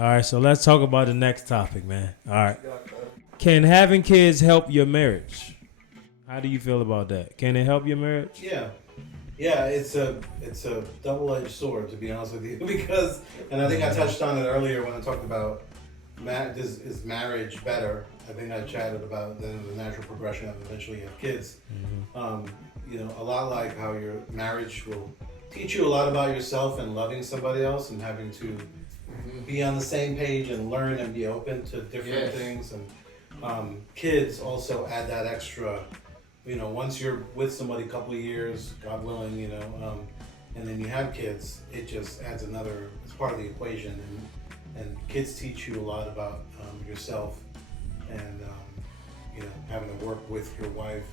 All right, so let's talk about the next topic, man. All right. Can having kids help your marriage? How do you feel about that? Can it help your marriage? Yeah, it's a double-edged sword, to be honest with you, because, and I think I touched on it earlier when I talked about is marriage better. I think I chatted about the natural progression of eventually you have kids. A lot like how your marriage will teach you a lot about yourself and loving somebody else and having to be on the same page and learn and be open to different things. And kids also add that extra. Once you're with somebody a couple of years, God willing, and then you have kids, it just adds another, it's part of the equation. And kids teach you a lot about yourself and, having to work with your wife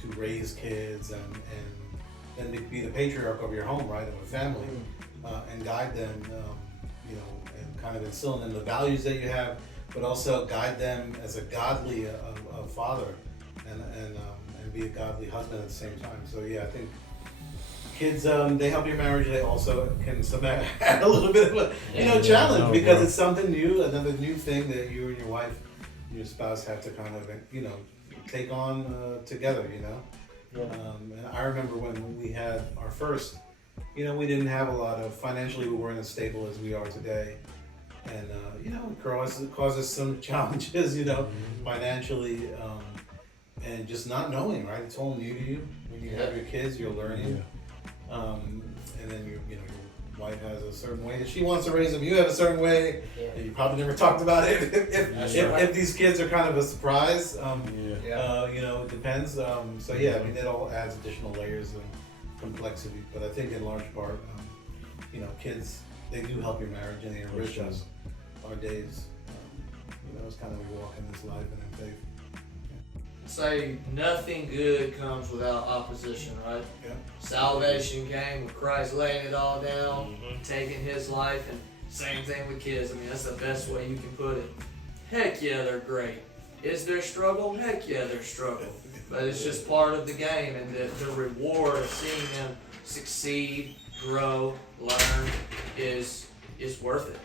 to raise kids and then to be the patriarch of your home, right, of a family, and guide them, and kind of instill in them the values that you have, but also guide them as a godly a father and be a godly husband at the same time. So yeah, I think kids they help your marriage. They also can add a little bit of a challenge because it's something new, another new thing that you and your wife, and your spouse have to kind of take on together. And I remember when we had our first, we didn't have a lot of financially. We weren't as stable as we are today. And it causes some challenges, financially, and just not knowing, right? It's all new to you. When you have your kids, you're learning, and then your wife has a certain way that she wants to raise them. You have a certain way, and you probably never talked about it. If these kids are kind of a surprise, it depends. It all adds additional layers of complexity. But I think in large part, kids, they do help your marriage and they enrich us. Our days, it's kind of a walk in this life and in faith. Say nothing good comes without opposition, right? Yeah. Salvation came with Christ laying it all down, taking his life, and same thing with kids. I mean, that's the best way you can put it. Heck yeah, they're great. Is there struggle? Heck yeah, there's struggle. But it's just part of the game, and the reward of seeing them succeed, grow, learn is worth it.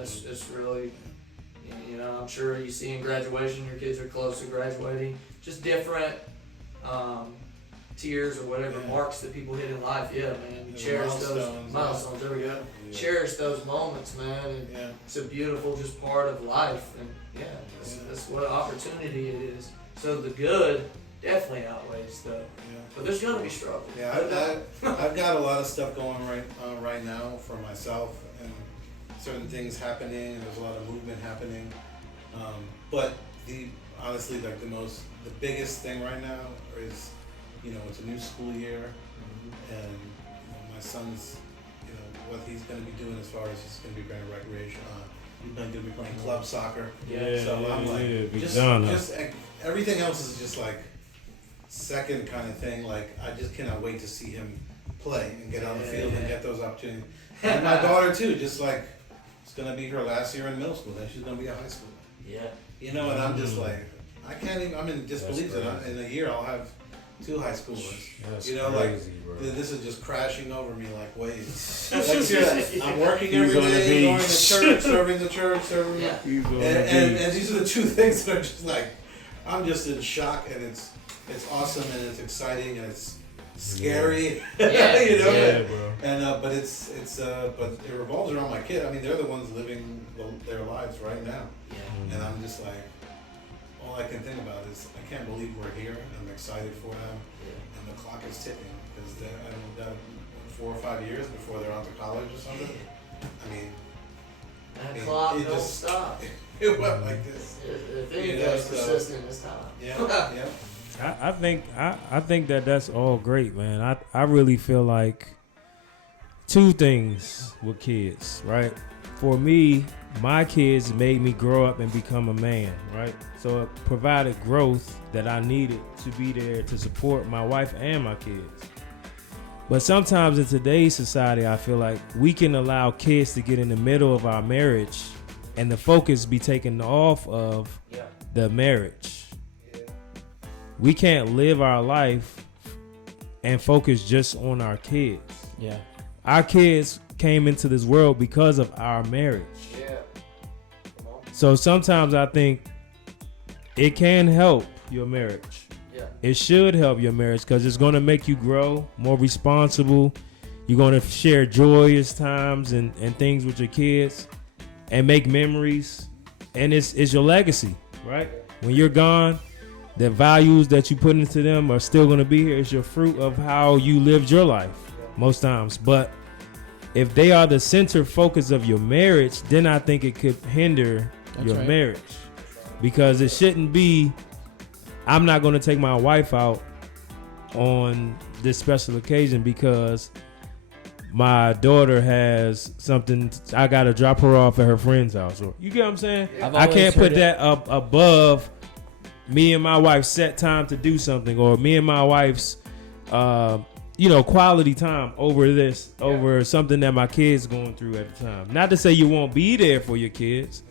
It's really, I'm sure you see in graduation, your kids are close to graduating, just different tiers or whatever marks that people hit in life. Yeah, man, you cherish those milestones. There we go. Yeah. Cherish those moments, man. And it's a beautiful just part of life, and that's what opportunity it is. So the good definitely outweighs the. But there's gonna be struggle. Yeah, I've got a lot of stuff going right now for myself and certain things happening, and there's a lot of movement happening. But honestly, like the biggest thing right now is, it's a new school year, and my son's, what he's going to be doing as far as he's going to be playing recreation. He's going to be playing club soccer. So I'm like, just everything else is just like second kind of thing. Like I just cannot wait to see him play and get on the field and get those opportunities. And my daughter too, just like. It's gonna be her last year in middle school, then she's gonna be in high school. And I'm just like, I can't even. I'm in disbelief that in a year I'll have 2 high schoolers. That's crazy, bro. This is just crashing over me like waves. I'm working every day, going to church, serving the church, and these are the 2 things that are just like, I'm just in shock, and it's awesome and it's exciting and it's scary, bro. And but but it revolves around my kid. I mean, they're the ones living their lives right now, and I'm just like, all I can think about is I can't believe we're here. I'm excited for them, and the clock is ticking because they're 4 or 5 years before they're on to college or something. I mean, that clock don't stop. It went like this. If anything's persistent this time. Yeah. I think that's all great, man. I really feel like 2 things with kids, right? For me, my kids made me grow up and become a man, right? So it provided growth that I needed to be there to support my wife and my kids. But sometimes in today's society, I feel like we can allow kids to get in the middle of our marriage and the focus be taken off of the marriage. We can't live our life and focus just on our kids. Yeah. Our kids came into this world because of our marriage. Yeah. So sometimes I think it can help your marriage. Yeah. It should help your marriage because it's going to make you grow, more responsible. You're going to share joyous times and things with your kids and make memories. And it's your legacy, right? When you're gone, the values that you put into them are still going to be here. It's your fruit of how you lived your life most times. But if they are the center focus of your marriage, then I think it could hinder your marriage. Because it shouldn't be, I'm not going to take my wife out on this special occasion because my daughter has something, I got to drop her off at her friend's house. Or, you get what I'm saying? I can't put that up above me and my wife's set time to do something, or me and my wife's, quality time over something that my kids going through at the time. Not to say you won't be there for your kids,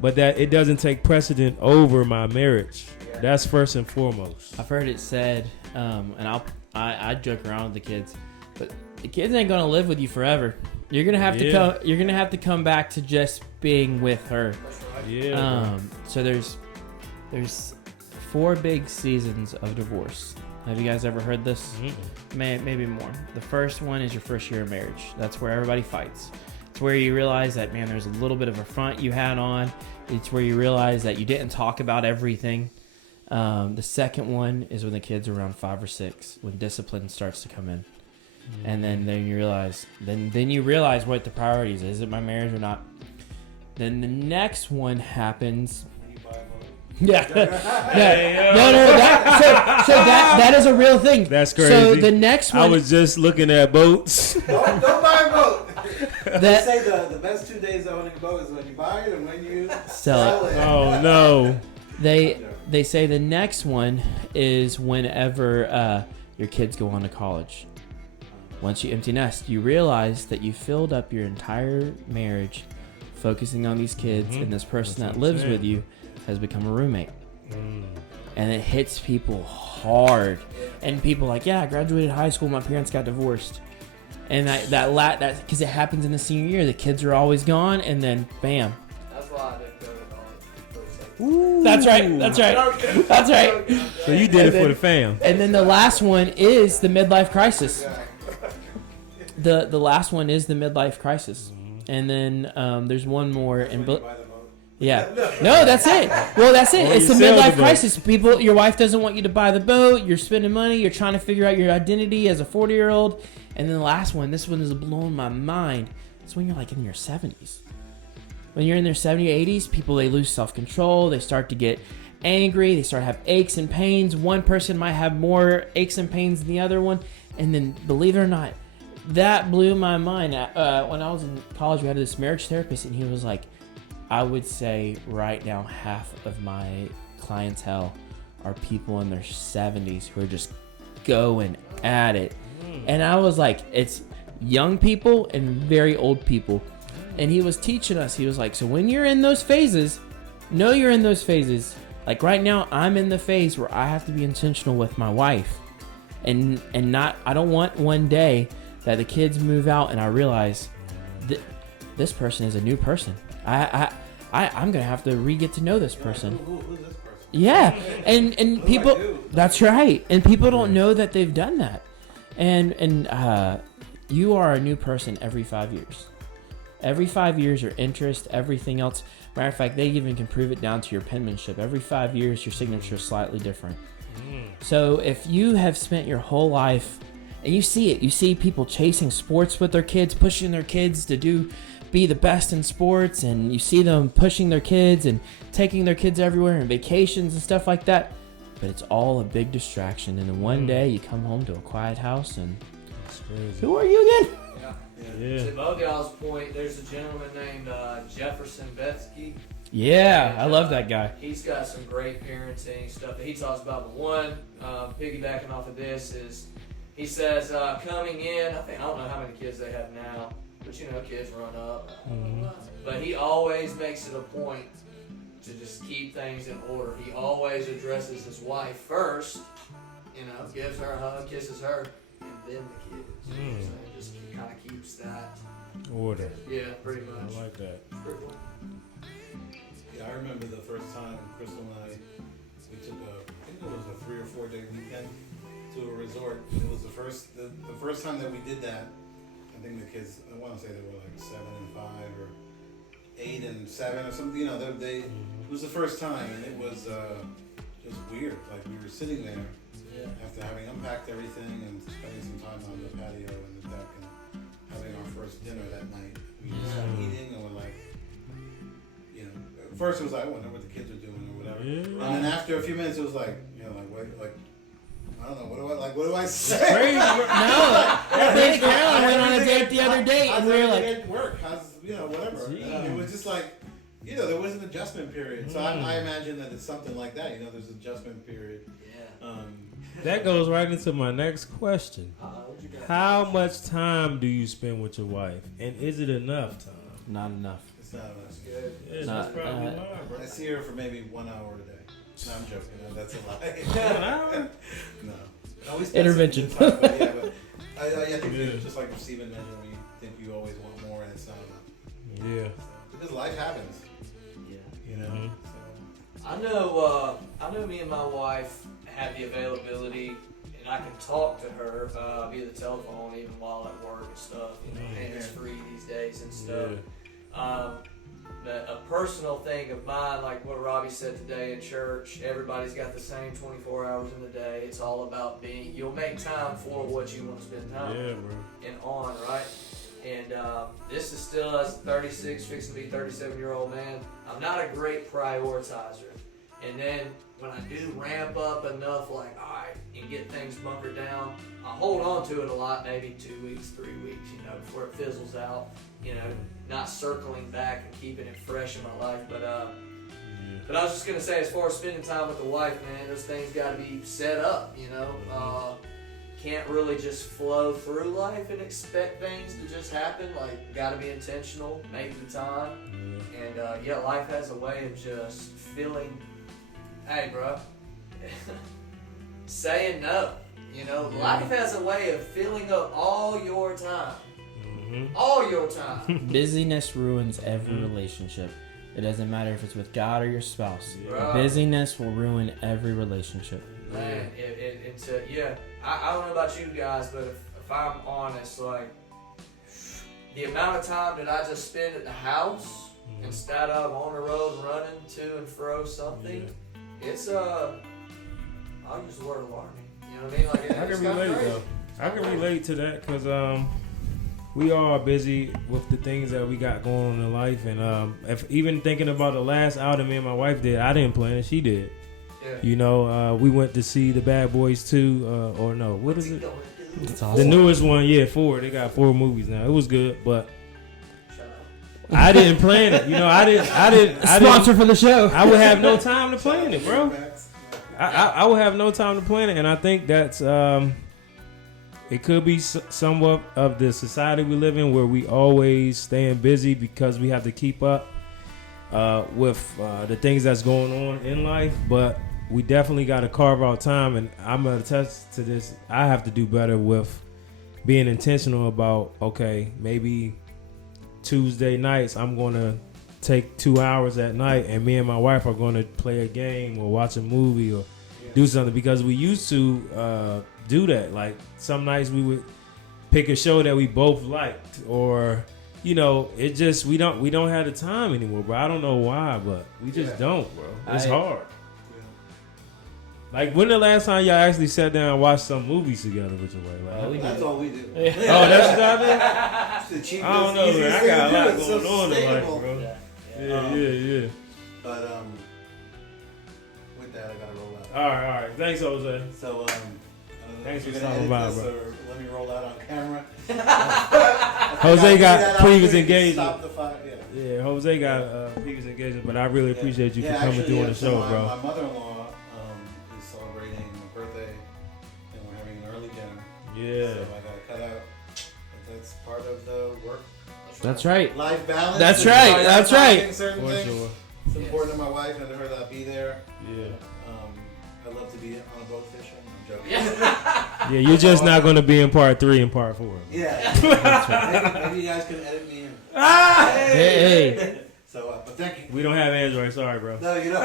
but that it doesn't take precedent over my marriage. That's first and foremost. I've heard it said, and I joke around with the kids, but the kids ain't gonna live with you forever. You're gonna have to come. You're gonna have to come back to just being with her. Yeah. So there's 4 big seasons of divorce. Have you guys ever heard this? Maybe more. The first one is your first year of marriage. That's where everybody fights. It's where you realize that, man, there's a little bit of a front you had on. It's where you realize that you didn't talk about everything. The second one is when the kids are around 5 or 6, when discipline starts to come in. And then you realize, then you realize what the priorities is. Is it my marriage or not? Then the next one happens. Yeah. No. That is a real thing. That's crazy. So the next one, I was just looking at boats. Don't buy a boat. They that say the best 2 days of owning a boat is when you buy it and when you sell it. Oh no. They say the next one is whenever your kids go on to college. Once you empty nest, you realize that you filled up your entire marriage focusing on these kids, and this person that lives with you has become a roommate. And it hits people hard. And people are like, yeah, I graduated high school, my parents got divorced. And that because it happens in the senior year, the kids are always gone, and then bam. That's why I didn't go to college. Ooh. That's right. So you did it for the fam. And then the last one is the midlife crisis. The last one is the midlife crisis. And then there's one more. Yeah. No, that's it. Well, that's it. It's the midlife crisis. People, your wife doesn't want you to buy the boat. You're spending money. You're trying to figure out your identity as a 40-year-old. And then the last one, this one is blowing my mind. It's when you're like in your 70s. When you're in their 70s, 80s, people, they lose self-control. They start to get angry. They start to have aches and pains. One person might have more aches and pains than the other one. And then, believe it or not, that blew my mind. When I was in college, we had this marriage therapist, and he was like, I would say right now half of my clientele are people in their 70s who are just going at it. And I was like, it's young people and very old people. And he was teaching us, he was like, so when you're in those phases, know you're in those phases. Like right now, I'm in the phase where I have to be intentional with my wife. And not, I don't want one day that the kids move out and I realize this person is a new person. I'm gonna have to get to know this person. Who's this person? Yeah, and people. That's right, and people don't know that they've done that. And you are a new person every 5 years. Every 5 years, your interest, everything else. Matter of fact, they even can prove it down to your penmanship. Every 5 years, your signature is slightly different. So if you have spent your whole life, and you see it, you see people chasing sports with their kids, pushing their kids to be the best in sports, and you see them pushing their kids and taking their kids everywhere and vacations and stuff like that, but it's all a big distraction. And then one day you come home to a quiet house and who are you again? To both y'all's point, there's a gentleman named Jefferson Betsky. Yeah, I love that guy. He's got some great parenting stuff that he talks about. But one, piggybacking off of this, is he says coming in, I don't know how many kids they have now, but kids run up. But he always makes it a point to just keep things in order. He always addresses his wife first, gives her a hug, kisses her, and then the kids. So it just kind of keeps that order. Yeah, pretty much. I like that. Yeah, remember the first time Crystal and I, we took I think it was a 3 or 4 day weekend to a resort. It was the first time that we did that. I think the kids, I want to say they were like 7 and 5 or 8 and 7 or something. You know, it was the first time, and it was just weird. Like we were sitting there after having unpacked everything and spending some time on the patio and the deck and having our first dinner that night. We just started eating and we're like, you know, at first it was like, I wonder what the kids are doing or whatever. Yeah. And then after a few minutes, it was like, you know, like I don't know, what do I say? Crazy. No, me and Carolyn went on a date the other day, and we were like, at work, how's, you know, whatever. Gee. It was just like, you know, there was an adjustment period. So I imagine that it's something like that. You know, there's an adjustment period. Yeah. That goes right into my next question. What you got? How much time do you spend with your wife, and is it enough time? not enough. It's not much. Yeah, Not- that's probably uh, hard, bro. I see her for maybe 1 hour a day. No, I'm joking. No, that's a lie. 1 hour? No. We spend Intervention. some time, but yeah, but I think just like Stephen mentioned, we think you always want more, and it's not enough. Yeah. So, because life happens, Yeah. you know. Mhm. So, I know me and my wife have the availability, and I can talk to her via the telephone even while at work and stuff. You know, and it's free these days and stuff. But a personal thing of mine, like what Robbie said today in church, everybody's got the same 24 hours in the day. It's all about you'll make time for what you want to spend time Yeah, bro. and on, right? And this is still, as a 36, fixing to be 37-year-old man, I'm not a great prioritizer. And then when I do ramp up enough, like, all right, and get things bunkered down, I hold on to it a lot, maybe 2 weeks, 3 weeks, you know, before it fizzles out, you know, not circling back and keeping it fresh in my life. But I was just going to say, as far as spending time with the wife, man, those things got to be set up, you know. Can't really just flow through life and expect things to just happen. Like, got to be intentional, make the time. And life has a way of just filling. Hey, bro, saying no. You know, life has a way of filling up all your time. All your time. Busyness ruins every relationship. It doesn't matter if it's with God or your spouse. Bro. Busyness will ruin every relationship. Man, I don't know about you guys, but if I'm honest, like, the amount of time that I just spend at the house instead of on the road running to and fro something, it's I'll use the word alarming. You know what I mean? Like, I it's can not relate crazy. though. I can relate to that because we are busy with the things that we got going on in life, and if even thinking about the last outing me and my wife did, I didn't plan it, she did. Yeah. You know, we went to see the Bad Boys 2, or no, what is it? It's The awesome. newest one, 4. They got 4 movies now. It was good, but Shut up. I didn't plan it. You know, I didn't. Sponsor for the show. I would have no time to plan it, bro. I would have no time to plan it, and I think that's it could be somewhat of the society we live in, where we always staying busy because we have to keep up with the things that's going on in life. But we definitely got to carve out time, and I'm gonna attest to this. I have to do better with being intentional about, okay, maybe Tuesday nights I'm gonna take 2 hours at night, and me and my wife are going to play a game or watch a movie or do something, because we used to do that. Like, some nights we would pick a show that we both liked, or, you know, it just, we don't have the time anymore, bro. I don't know why, but we just don't, bro. It's hard. Like, when the last time y'all actually sat down and watched some movies together with your wife? Like, That's all we do. oh, that's what y'all do? It's the cheapest, I don't know, man. easiest I thing got a to do. lot It's so going on in life, sustainable. bro. Yeah. Yeah. But with that, I gotta roll out. All right. Thanks, Jose. So I don't know Thanks if for you're gonna stopping edit by, this bro. or let me roll out on camera. Jose got that previous opportunity to engagement. Stop the fire. Yeah. Yeah, Jose got previous engagement, but I really appreciate you for coming actually, through on the so show, my, bro. My mother-in-law is celebrating my birthday, and we're having an early dinner. Yeah. So I gotta cut out. But that's part of the work. That's right. Life balance. That's is right, not that's knocking right. Certain For things. sure. It's important to my wife and to her that I be there. Yeah. I love to be on a boat fishing. I'm joking. Yeah. Yeah, you're just not going to be in part 3 and part 4. Yeah. Maybe you guys can edit me in. Ah! Hey. So, but thank you. We don't have Android. Sorry, bro. No, you don't.